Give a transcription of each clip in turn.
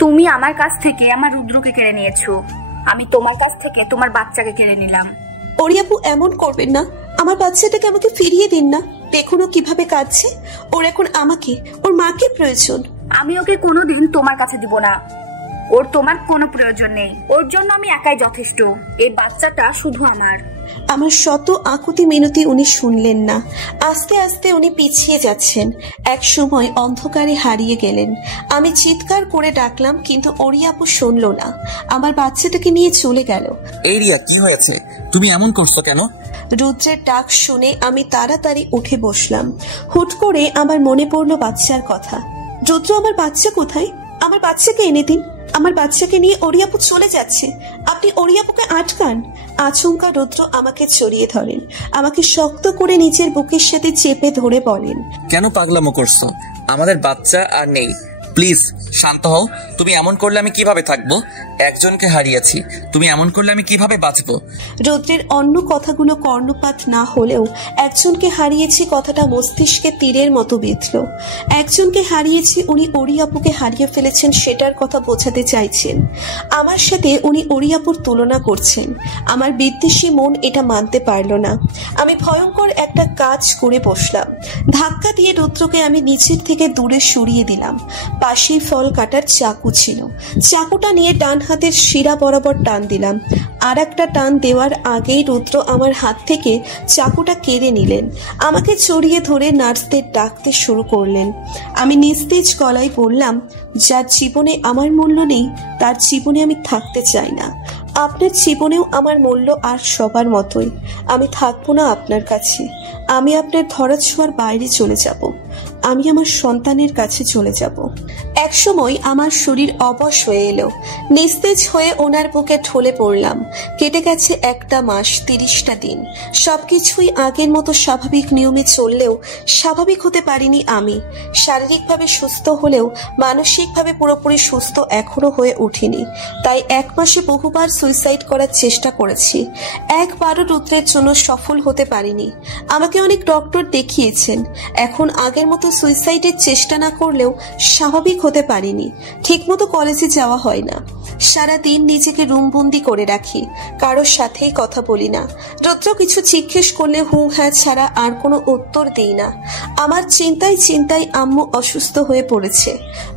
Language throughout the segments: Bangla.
তুমি আমার কাছ থেকে আমার রুদ্রকে কেড়ে নিয়েছো, আমি তোমার কাছ থেকে তোমার বাচ্চাকে কেড়ে নিলাম। ওরি আপু এমন করবেন না, আমার বাচ্চাটাকে আমাকে ফিরিয়ে দিন না। দেখুন ও কিভাবে কাঁদছে। ওর এখন আমাকে, ওর মাকে প্রয়োজন। আমি ওকে কোনোদিন তোমার কাছে দিব না। ওর তোমার কোনো প্রয়োজন নেই, ওর জন্য আমি একাই যথেষ্ট। এই বাচ্চাটা শুধু আমার। আমার শত আকুতি মিনতি উনি শুনলেন না। আস্তে আস্তে উনি পিছিয়ে যাচ্ছেন, এক সময় অন্ধকারে হারিয়ে গেলেন। আমি চিৎকার করে ডাকলাম, কিন্তু ওরি আপু শুনল না, আমার বাচ্চাটাকে নিয়ে চলে গেল। এই রিয়া, কি হয়েছে? তুমি এমন করছো কেন? রুদ্রের ডাক শুনে আমি তাড়াতাড়ি উঠে বসলাম। হুট করে আমার মনে পড়লো বাচ্চার কথা। রুদ্র, আমার বাচ্চা কোথায়? আমার বাচ্চাকে এনে দিন। আমার বাচ্চাকে নিয়ে ওরি আপু চলে যাচ্ছে, আপনি ওরি আপুকে আটকান। আচমকা রুদ্র আমাকে জড়িয়ে ধরেন, আমাকে শক্ত করে নিজের বুকের সাথে চেপে ধরে বলেন, কেন পাগলামো করছো? আমাদের বাচ্চা আর নেই, প্লিজ শান্ত হও। তুমি এমন করলে আমি কিভাবে থাকবো? একজনকে হারিয়েছি, তুমি এমন করলে আমি কিভাবে বাঁচবো? রুদ্রের অন্য কথাগুলো কর্ণপাত না হলেও একজনকে হারিয়েছি কথাটা মস্তিষ্কে তীরের মতো বিঁধল। একজনকে হারিয়েছি, উনি ওরি আপুকে হারিয়ে ফেলেছেন সেটার কথা বোঝাতে চাইছেন। আমার সাথে উনি ওরি আপুর তুলনা করছেন। আমার বিদ্বেষী মন এটা মানতে পারল না। আমি ভয়ঙ্কর একটা কাজ করে বসলাম। ধাক্কা দিয়ে রুদ্রকে আমি নিচের থেকে দূরে সরিয়ে দিলাম। পাশেই ফল কাটার চাকু ছিল, চাকুটা নিয়ে ডান হাতের শিরা বরাবর টান দিলাম। আর একটা টান দেওয়ার আগেই রুদ্র আমার হাত থেকে চাকুটা কেড়ে নিলেন। আমাকে জড়িয়ে ধরে নার্সদের ডাকতে শুরু করলেন। আমি নিস্তেজ গলায় বললাম, যার জীবনে আমার মূল্য নেই তার জীবনে আমি থাকতে চাই না। আপনার জীবনেও আমার মূল্য আর সবার মতোই। আমি থাকবো না আপনার কাছে। আমি আপনার ধরাছোঁয়ার বাইরে চলে যাব। আমি আমার সন্তানের কাছে চলে যাব। এক সময় আমার শরীর অবশ হয়ে এলো। নিস্তেজ হয়ে ওনার বুকে ঢলে পড়লাম। কেটে গেছে 1 মাস 30টা দিন। সবকিছুই আগের মতো স্বাভাবিক নিয়মে চললেও স্বাভাবিক হতে পারিনি আমি। শারীরিকভাবে সুস্থ হলেও মানসিকভাবে পুরোপুরি সুস্থ এখনো হয়ে উঠিনি। তাই 1 মাসে বহুবার সুইসাইড করার চেষ্টা করেছি, একবারও রুদ্রের জন্য সফল হতে পারিনি। আমাকে অনেক ডক্টর দেখিয়েছেন, এখন আগের মতো সুইসাইডের চেষ্টা না করলেও স্বাভাবিক হতে পারিনি। ঠিকমতো কলেজে যাওয়া হয় না, সারাদিন নিজেকে রুমবন্দি করে রাখি, কারোর সাথেই কথা বলি না। রুদ্র কিছু জিজ্ঞেস করলে হু হ্যাঁ ছাড়া আর কোনো উত্তর দেই না। আমার চিন্তায় চিন্তায় আম্মু অসুস্থ হয়ে পড়েছে।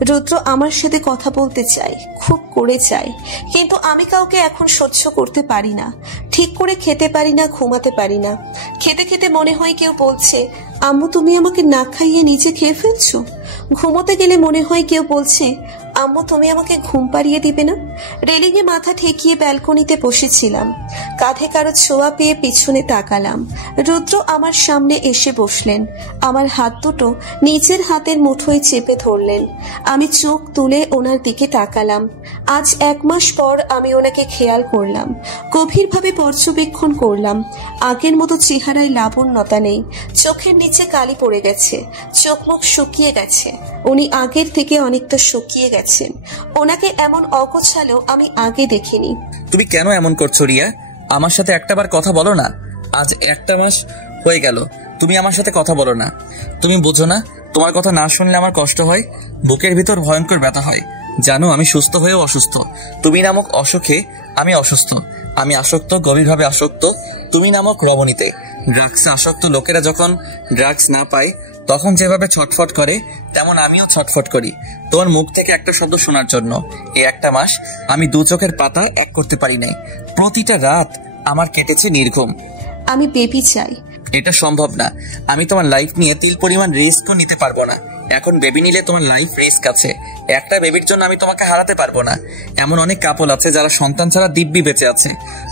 রুদ্র আমার সাথে কথা বলতে চায়, খুব করে চায়, কিন্তু আমি কাউকে এখন সহ্য করতে পারি না। ঠিক করে খেতে পারি না, ঘুমাতে পারি না। খেতে খেতে মনে হয় কেউ বলছে, আম্মু তুমি আমাকে না খাইয়ে নিজে খেয়ে ফেলছো। ঘুমোতে গেলে মনে হয় কেউ বলছে, আম্মু তুমি আমাকে ঘুম পাড়িয়ে দিবে না। রেলিংয়ে মাথা ঠেকিয়ে ব্যালকনিতে বসেছিলাম, কাঁধে কারো ছোঁয়া পেয়ে পিছনে তাকালাম। রুদ্র আমার সামনে এসে বসলেন, আমার হাত দুটো নিজের হাতের মুঠোয় চেপে ধরলেন। আমি চোখ তুলে ওনার দিকে তাকালাম। আজ 1 মাস পর আমি ওনাকে খেয়াল করলাম, গভীরভাবে পর্যবেক্ষণ করলাম। আগের মতো চেহারায় লাবণ্যতা নেই, চোখের নিচে কালি পড়ে গেছে, চোখ মুখ শুকিয়ে গেছে। উনি আগের থেকে অনেকটা শুকিয়ে গেছেন। ওনাকে এমন অগোছালো আমি আগে দেখিনি। তুমি কেন এমন করছো রিয়া? আমার সাথে একটাবার কথা বলো না। আজ 1 মাস হয়ে গেল তুমি আমার সাথে কথা বলো না। তুমি বুঝো না, তোমার কথা না শুনলে আমার কষ্ট হয়, বুকের ভিতর ভয়ঙ্কর ব্যথা হয়। জানো আমি সুস্থ হয়েও অসুস্থ। তুমি নামক অসুখে আমি অসুস্থ। আমি আসক্ত, গভীরভাবে আসক্ত তুমি নামক রমণীতে। ড্রাগসে আসক্ত লোকেরা যখন ড্রাগস না পায় তখন যেভাবে ছটফট করে, তেমন আমিও ছটফট করি তোমার মুখ থেকে একটা শব্দ শোনার জন্য। এই 1 মাস আমি 2 চোখের পাতা এক করতে পারি নাই। প্রতিটা রাত আমার কেটেছে নির্ঘুম। আমি বেবি চাই। এটা সম্ভব না। আমি তোমার লাইফ নিয়ে তিল পরিমাণ রিস্কও নিতে পারবো না। এখন বেবি নিলে তোমার লাইফ রিস্ক আছে। একটা বেবির জন্য আমি তোমাকে হারাতে পারবো না। এমন অনেক কাপল আছে যারা সন্তান ছাড়া দিব্যি বেঁচে আছে,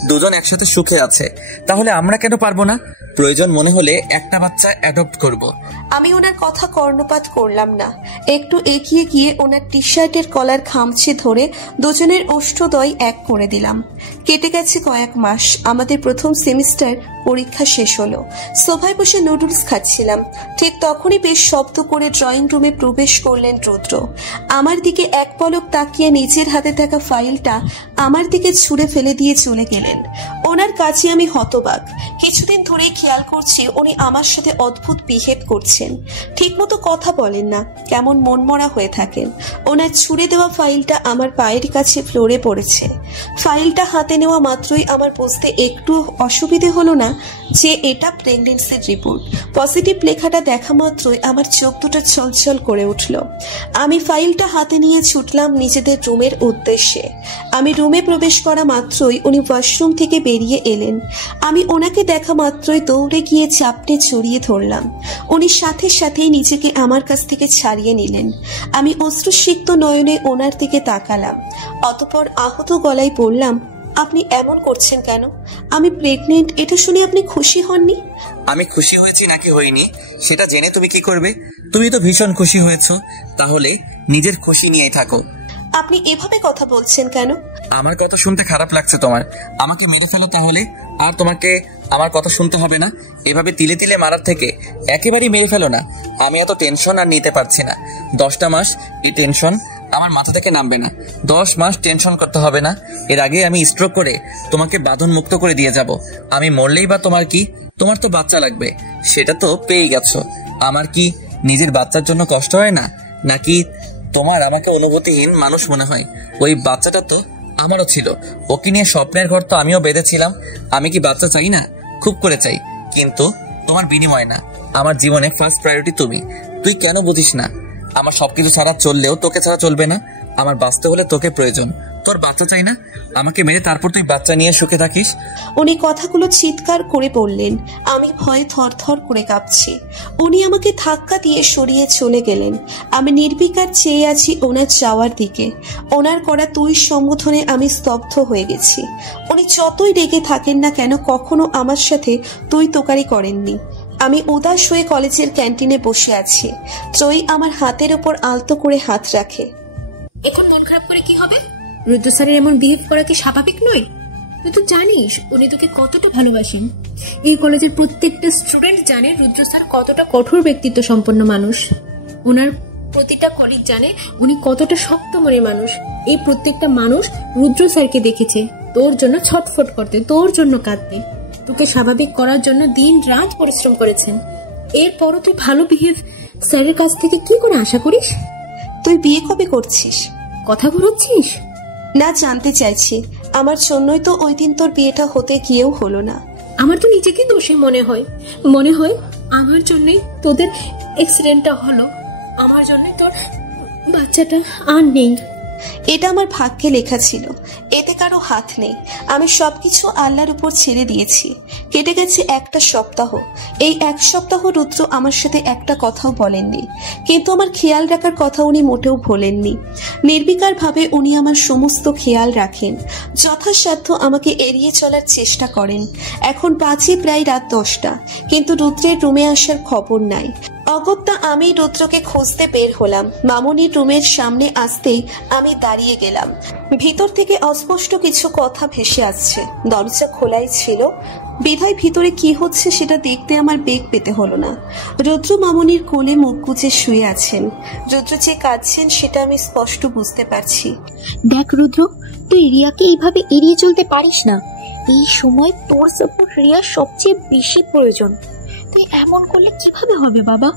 দুজন একসাথে সুখে আছে। তাহলে আমরা কেন পারবো না? প্রয়োজন মনে হলে একটা বাচ্চা অ্যাডপ্ট করব। আমি ওনার কথা কর্ণপাত করলাম না। একটু এগিয়ে গিয়ে ওনার টি শার্টের কলার খামচে ধরে দুজনের ওষ্ঠদ্বয় এক করে দিলাম। কেটে গেছে কয়েক মাস। আমাদের প্রথম সেমিস্টার পরীক্ষা শেষ হলো। সোফায় বসে নুডলস খাচ্ছিলাম। ঠিক তখনই বেশ শব্দ করে ড্রয়িং রুমে প্রবেশ করলেন রুদ্র। আমার দিকে এক পলক তাকিয়ে নিজের হাতে থাকা ফাইলটা আমার দিকে ছুঁড়ে ফেলে দিয়ে চলে গেলেন। ওনার কাছে আমি হতবাক। কিছুদিন ধরেই খেয়াল করছি উনি আমার সাথে অদ্ভুত বিহেভ করছেন, ঠিকমতো কথা বলেন না, কেমন মনমরা হয়ে থাকেন। ওনার ছুঁড়ে দেওয়া ফাইলটা আমার পায়ের কাছে ফ্লোরে পড়েছে। ফাইলটা হাতে নেওয়া মাত্রই আমার বুঝতে একটু অসুবিধে হলো না যে এটা প্রেগনেন্সির রিপোর্ট। পজিটিভ লেখাটা দেখা মাত্রই আমার চোখ দুটো ছলছল করে উঠল। আমি ফাইলটা হাতে নিয়ে ছুটলাম নিজেদের রুমের উদ্দেশ্যে। আমি রুমে প্রবেশ করা মাত্রই উনি ওয়াশরুম থেকে বেরিয়ে এলেন। আমি ওনাকে দেখা মাত্রই দৌড়ে গিয়ে চাপটে জড়িয়ে ধরলাম। উনি সাথে সাথেই নিজেকে আমার কাছ থেকে ছাড়িয়ে নিলেন। আমি অশ্রুসিক্ত নয়নে ওনার দিকে তাকালাম, অতঃপর আহত গলায় বললাম, আপনি এমন করছেন কেন? আমি প্রেগনেন্ট, এটা শুনে আপনি খুশি হননি? আমি খুশি হয়েছি নাকি হইনি সেটা জেনে তুমি কি করবে? তুমি তো ভীষণ খুশি হয়েছো, তাহলে নিজের খুশি নিয়েই থাকো। আপনি এভাবে কথা বলছেন কেন? আমার কথা শুনতে খারাপ লাগছে তোমার? আমাকে মেরে ফেলো তাহলে, আর তোমাকে আমার কথা শুনতে হবে না। এভাবে তিলে তিলে মারার থেকে একেবারেই মেরে ফেলো না। আমি এত টেনশন আর নিতে পারছি না। 10টা মাস এই টেনশন আমার মাথা থেকে নামবে না। 10 মাস টেনশন করতে হবে না। এর আগে আমি স্ট্রোক করে তোমাকে বাঁধন মুক্ত করে দিয়ে যাব। আমি মরলেই বা তোমার কি? তোমার তো বাচ্চা লাগবে, সেটা তো পেয়ে গেছো। আমার কি নিজের বাচ্চার জন্য কষ্ট হয় না? নাকি তোমার আমাকে অনুভূতিহীন মানুষ মনে হয়? ওই বাচ্চাটা তো আমারও ছিল, ওকে নিয়ে স্বপ্নের ঘর তো আমিও বেঁধেছিলাম। আমি কি বাচ্চা চাই না? খুব করে চাই, কিন্তু তোমার বিনিময় না। আমার জীবনে ফার্স্ট প্রায়োরিটি তুমি। তুই কেন বুঝিস না? আমার সবকিছু ছাড়া চললেও তোকে ছাড়া চলবে না। আমার বাঁচতে হলে তোকে প্রয়োজন। তোর বাচ্চা চাই না? আমাকে মেরে তারপর তুই বাচ্চা নিয়ে সুখে থাকিস। উনি কথাগুলো চিৎকার করে বললেন। আমি ভয়ে থরথর করে কাঁপছি। উনি আমাকে ধাক্কা দিয়ে সরিয়ে চলে গেলেন। আমি নির্বিকার চেয়ে আছি ওনার যাওয়ার দিকে। ওনার করা তুই সম্বোধনে আমি স্তব্ধ হয়ে গেছি। উনি যতই রেগে থাকেন না কেন, কখনো আমার সাথে তুই তোকারি করেননি। আমি উদাস হয়ে কলেজের ক্যান্টিনে বসে আছি। ত্রয়ী আমার হাতের ওপর আলতো করে হাত রাখে। এখন মন খারাপ করে কি হবে? রুদ্র স্যারের এমন বিহেভ করা কি স্বাভাবিক নয়? তুই তো জানিস উনি তোকে কতটা ভালোবাসেন। এই কলেজের প্রত্যেকটা স্টুডেন্ট জানে রুদ্র স্যার কতটা কঠোর ব্যক্তিত্ব সম্পন্ন মানুষ। ওনার প্রতিটা কলিগ জানে উনি কতটা শক্ত মনের মানুষ। এই প্রত্যেকটা মানুষ রুদ্র স্যারকে দেখেছে তোর জন্য ছটফট করতে, তোর জন্য কাঁদতে, তোকে স্বাভাবিক করার জন্য দিন রাত পরিশ্রম করেছেন। এরপরও তুই ভালো বিহেভ স্যারের কাছ থেকে কি করে আশা করিস? তুই বিয়ে কবে করছিস? কথা ঘুরাচ্ছিস? না, জানতে চাইছি। আমার জন্যই তো ওই দিন তোর বিয়েটা হতে গিয়েও হলো না। আমার তো নিজেকে দোষী মনে হয় আমার জন্যই তোদের অ্যাক্সিডেন্টটা হলো, আমার জন্যই তোর বাচ্চাটা আর নেই। এটা আমার ভাগ্যে লেখা ছিল, এতে কারো হাত নেই। আমি সবকিছু আল্লাহর উপর ছেড়ে দিয়েছি। কেটে গেছে একটা সপ্তাহ। এই এক সপ্তাহ রুদ্র আমার সাথে একটা কথাও বলেননি, কিন্তু আমার খেয়াল রাখার কথা উনি মোটেও ভোলেননি। নির্বিকার ভাবে উনি আমার সমস্ত খেয়াল রাখেন, যথাসাধ্য আমাকে এড়িয়ে চলার চেষ্টা করেন। এখন বাজে প্রায় রাত 10টা, কিন্তু রুদ্রের রুমে আসার খবর নাই। অগত্যা আমি রুদ্রকে খুঁজতে বের হলাম। মামুনির রুমের সামনে আসতেই আমি দাঁড়িয়ে গেলাম। ভিতর থেকে অস্পষ্ট কিছু কথা ভেসে আসছে। দরজা খোলাই ছিল বিধায় ভিতরে কি হচ্ছে সেটা দেখতে আমার বেগ পেতে হলো না। রুদ্র মামুনির কোলে মুখ গুজে শুয়ে আছেন। রুদ্র যে কাঁদছেন সেটা আমি স্পষ্ট বুঝতে পারছি। দেখ রুদ্র, তুই রিয়াকে এইভাবে এড়িয়ে চলতে পারিস না। এই সময় তোর সাপোর্ট রিয়ার সবচেয়ে বেশি প্রয়োজন। তুই এমন করলে কিভাবে হবে বাবা?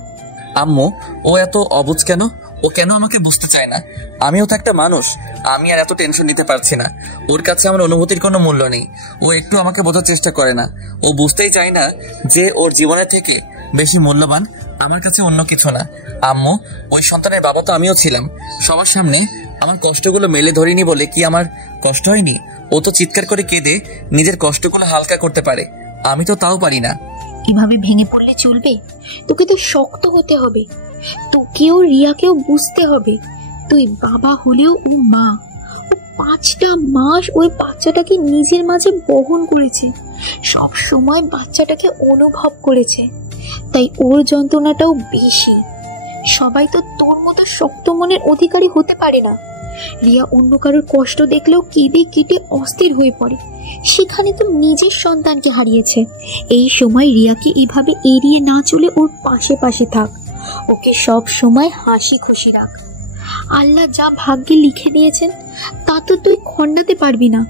আম্মু, ও এত অবুঝ কেন? ও কেন আমাকে বুঝতে চায় না? আমিও তো একটা মানুষ। আমি আর এত টেনশন নিতে পারছি না। ওর কাছে আমার অনুভূতির কোনো মূল্য নেই। ও একটু আমাকে বোঝার চেষ্টা করে না। ও বুঝতেই চায় না যে ওর জীবনের থেকে বেশি মূল্যবান আমার কাছে অন্য কিছু না। আম্মু, ওই সন্তানের বাবা তো আমিও ছিলাম। সবার সামনে আমার কষ্টগুলো মেলে ধরিনি বলে কি আমার কষ্ট হয়নি? ও তো চিৎকার করে কেঁদে নিজের কষ্টগুলো হালকা করতে পারে, আমি তো তাও পারি না। এভাবে ভেঙে পড়লে চলবে? তোকে তো শক্ত হতে হবে। তোকেও রিয়াকেও বুঝতে হবে তুই বাবা হলেও ও মা। ও 5টা মাস ওই বাচ্চাটাকে নিজের মাঝে বহন করেছে, সব সময় বাচ্চাটাকে অনুভব করেছে, তাই ওর যন্ত্রণাটাও বেশি। সবাই তো তোর মতো শক্ত মনের অধিকারী হতে পারে না। রিয়া অন্য কারোর কষ্ট দেখলেও কেঁদে কেটে অস্থির হয়ে পড়ে, সেখানে তো নিজের সন্তানকে হারিয়েছে। এই সময় রিয়াকে এভাবে এড়িয়ে না চলে ওর পাশে পাশে থাক, ওকে সব সময় হাসি খুশি রাখ। আল্লাহ যা ভাগ্যে লিখে দিয়েছেন তা তো তুই খণ্ডাতে পারবি না।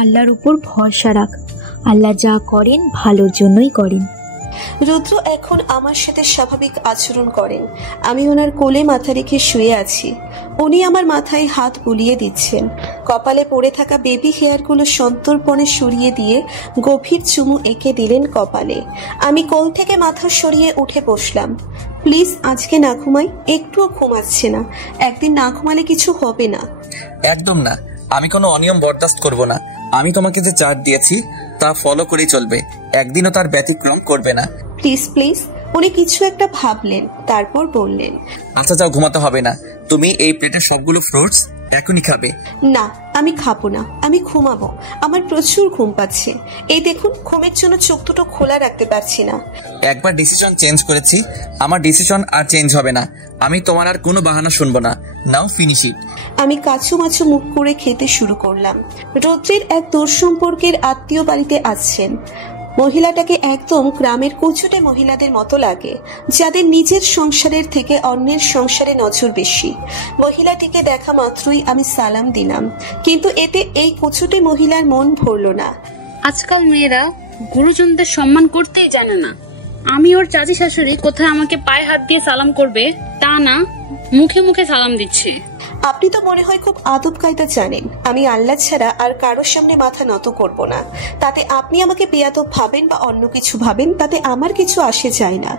আল্লাহর উপর ভরসা রাখ, আল্লাহ যা করেন ভালোর জন্যই করেন। রুদ্র এখন আমার সাথে স্বাভাবিক আচরণ করেন। আমি ওনার কোলে মাথা রেখে শুয়ে আছি। উনি আমার মাথায় হাত বুলিয়ে দিচ্ছেন। কপালে পড়ে থাকা বেবি হেয়ারগুলো সন্তর্পণে সরিয়ে দিয়ে গভীর চুমু এঁকে দিলেন কপালে। আমি কোল থেকে মাথা সরিয়ে উঠে বসলাম। প্লিজ আজকে না ঘুমাই। একটুও ঘুমাচ্ছে না। একদিন না ঘুমালে কিছু হবে না। একদম না, আমি কোনো অনিয়ম বরদাস্ত করব না। আমি তোমাকে যে চার্ট দিয়েছি তা ফলো করেই চলবে, একদিনও তার ব্যতিক্রম করবে না। Please please. উনি কিছু একটা ভাবলেন, তারপর বললেন, আচ্ছা যাও, ঘুমাতে হবে না। তুমি এই প্লেটের সবগুলো ফ্রুটস এখনই খাবে। না আমি খাবো না, আমি ঘুমাবো। আমার প্রচুর ঘুম পাচ্ছে। এই দেখুন, ঘুমের জন্য চোখ দুটো খোলা রাখতে পারছি না। একবার ডিসিশন চেঞ্জ করেছি, আমার ডিসিশন আর চেঞ্জ হবে না। আমি তোমার আর কোনো বাহানা শুনবো না। নাও ফিনিশ ইট। আমি কাছু মাছু মুখ করে খেতে শুরু করলাম। রৌদ্রের এক দূর সম্পর্কের আত্মীয় বাড়িতে আসছেন। মহিলাটাকে একদম গ্রামের কুচুটে মহিলাদের মতো লাগে, যাদের নিজের সংসারের থেকে অন্যের সংসারে নজর বেশি। মহিলাটিকে দেখা মাত্রই আমি সালাম দিলাম, কিন্তু এতে এই কুচুটে মহিলার মন ভরল না। আজকাল মেয়েরা গুরুজনদের সম্মান করতেই জানে না। আমি ওর চাচি শাশুড়ি কোথায় আমাকে পায়ে হাত দিয়ে সালাম করবে তা না, মুখে মুখে সালাম দিচ্ছে। আপনি তো মনে হয় খুব আদব কায়দা জানেন। আমি আল্লাহ ছাড়া আর কারোর সামনে মাথা নত করব না। তাতে আপনি আমাকে বেয়াদব ভাবেন বা অন্য কিছু ভাবেন, তাতে আমার কিছু আসে যায় না।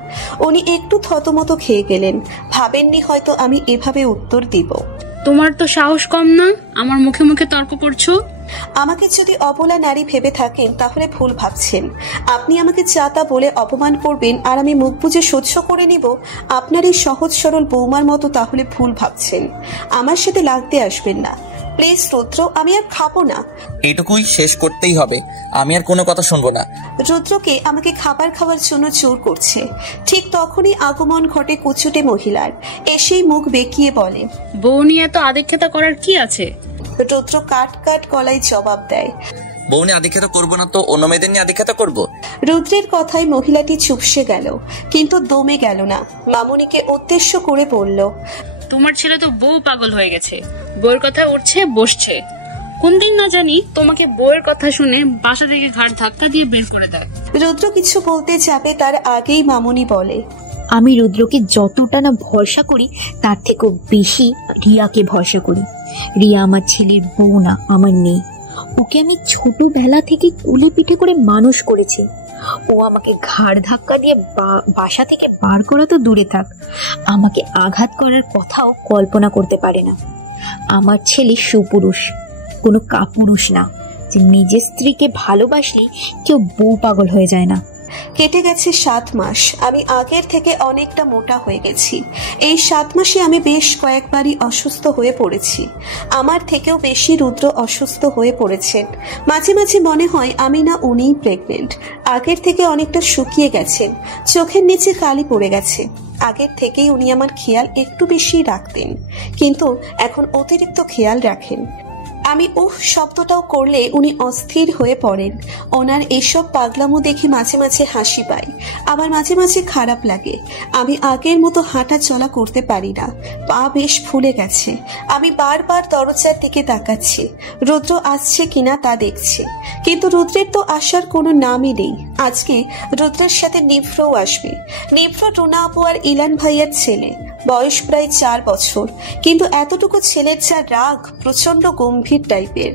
উনি একটু থতমত খেয়ে গেলেন। ভাবেননি হয়তো আমি এভাবে উত্তর দিব। তোমার তো সাহস কম না, আমার মুখে মুখে তর্ক করছো। আমাকে যদি অবলা নারী ভেবে থাকেন তাহলে ভুল ভাবছেন। আপনি আমাকে যা তা বলে অপমান করবেন আর আমি মুখ বুজে সহ্য করে নিব আপনার এই সহজ সরল বৌমার মতো, তাহলে ভুল ভাবছেন। আমার সাথে লাগতে আসবেন না প্লিজ রুদ্র। আমি আর খাবো না। এটুকুই শেষ করতেই হবে, আমি আর কোনো কথা শুনবো না। রুদ্রকে আমাকে খাবার খাওয়ার জন্য জোর করছে। ঠিক তখনই আগমন ঘটে কুচুটে মহিলার। এসেই মুখ বেঁকিয়ে বলে, বউ নিয়ে এত আদিক্ষেতা করার কি আছে? রুদ্র কাট কাট গলায় জবাব দেয়, বউ নিয়ে আদিক্ষেতা করবো না তো অন্য মেয়েদের নিয়ে আদিক্ষেতা করবো? রুদ্রের কথায় মহিলাটি চুপসে গেল, কিন্তু দমে গেল না। মামুনিকে উদ্দেশ্য করে বলল, তোমার ছেলে তো বউ পাগল হয়ে গেছে, বউয়ের কথা উঠছে বসছে। কোন দিন না জানি তোমাকে বউয়ের কথা শুনে বাসা থেকে ঘাড় ধাক্কা দিয়ে বের করে দেয়। রুদ্র কিছু বলতে যাবে তার আগেই মামুনি বলে, আমি রুদ্রকে যতটা না ভরসা করি তার থেকেও বেশি রিয়াকে ভরসা করি। রিয়া আমার ছেলের বউ না, আমার মেয়ে। ওকে আমি ছোটবেলা থেকে কোলে পিঠে করে মানুষ করেছি। ও আমাকে ঘাড় ধাক্কা দিয়ে বাসা থেকে বার করা তো দূরে থাক, আমাকে আঘাত করার কথাও কল্পনা করতে পারে না। আমার ছেলে সুপুরুষ, কোনো কাপুরুষ না যে নিজের স্ত্রীকে ভালোবাসলেই কেউ বউ পাগল হয়ে যায় না। কেটে গেছে 7 মাস। আমি আগের থেকে অনেকটা মোটা হয়ে গেছি। এই 7 মাসে আমি বেশ কয়েকবারই অসুস্থ হয়ে পড়েছি। আমার থেকেও বেশি রুদ্র অসুস্থ হয়ে পড়েছেন। মাঝে মাঝে মনে হয় আমি না উনিই প্রেগনেন্ট। আগের থেকে অনেকটা শুকিয়ে গেছেন, চোখের নিচে কালি পড়ে গেছে। আগের থেকেই উনি আমার খেয়াল একটু বেশি রাখতেন, কিন্তু এখন অতিরিক্ত খেয়াল রাখেন। আমি শব্দটাও করলে উনি অস্থির হয়ে পড়েন। ওনার এসব পাগলামো দেখে মাঝে মাঝে হাসি পাই, আবার মাঝে মাঝে খারাপ লাগে। আমি আগের মতো হাঁটা চলা করতে পারি না, পা বেশ ফুলে গেছে। আমি বারবার দরজার দিকে তাকাচ্ছি, রুদ্র আসছে কিনা তা দেখছি, কিন্তু রুদ্রের তো আসার কোনো নামই নেই। আজকে রুদ্রের সাথে নিভ্রও আসবে। নিভ্র রুনা আপু আর ইলান ভাইয়ার ছেলে, বয়স প্রায় 4 বছর, কিন্তু এতটুকু ছেলের যা রাগ, প্রচন্ড গম্ভীর টাইপের,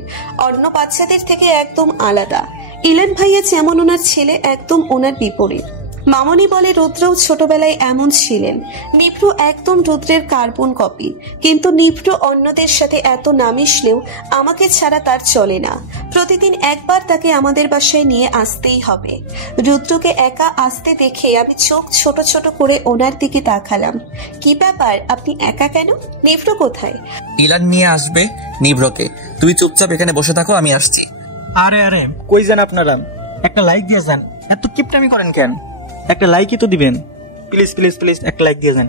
অন্য বাচ্চাদের থেকে একদম আলাদা। ইলান ভাইয়া যেমন ওনার ছেলে, একদম ওনার বিপরীত। মামনি বলে রুদ্রও ছোটবেলায় এমন ছিলেন। নিভ্র একদম রুদ্রের কার্বন কপি, কিন্তু নিভ্র অন্যদের সাথে এত না মিশলেও আমাকে ছাড়া তার চলে না। প্রতিদিন একবার তাকে আমাদের বাসায় নিয়ে আসতেই হবে। রুদ্রকে একা আসতে দেখে আমি চোখ ছোট ছোট করে ওনার দিকে তাকালাম। কি ব্যাপার, আপনি একা কেন? নিভ্র কোথায়? ইলান নিয়ে আসবে নিভ্রকে, তুমি চুপচাপ এখানে বসে থাকো, আমি আসছি। আরে আরে কই যান আপনারা? একটা লাইক দিয়ে যান, এত কিপটামি করেন কেন? একটা লাইকই তো দিবেন, প্লিজ প্লিজ প্লিজ একটা লাইক দিয়ে যান।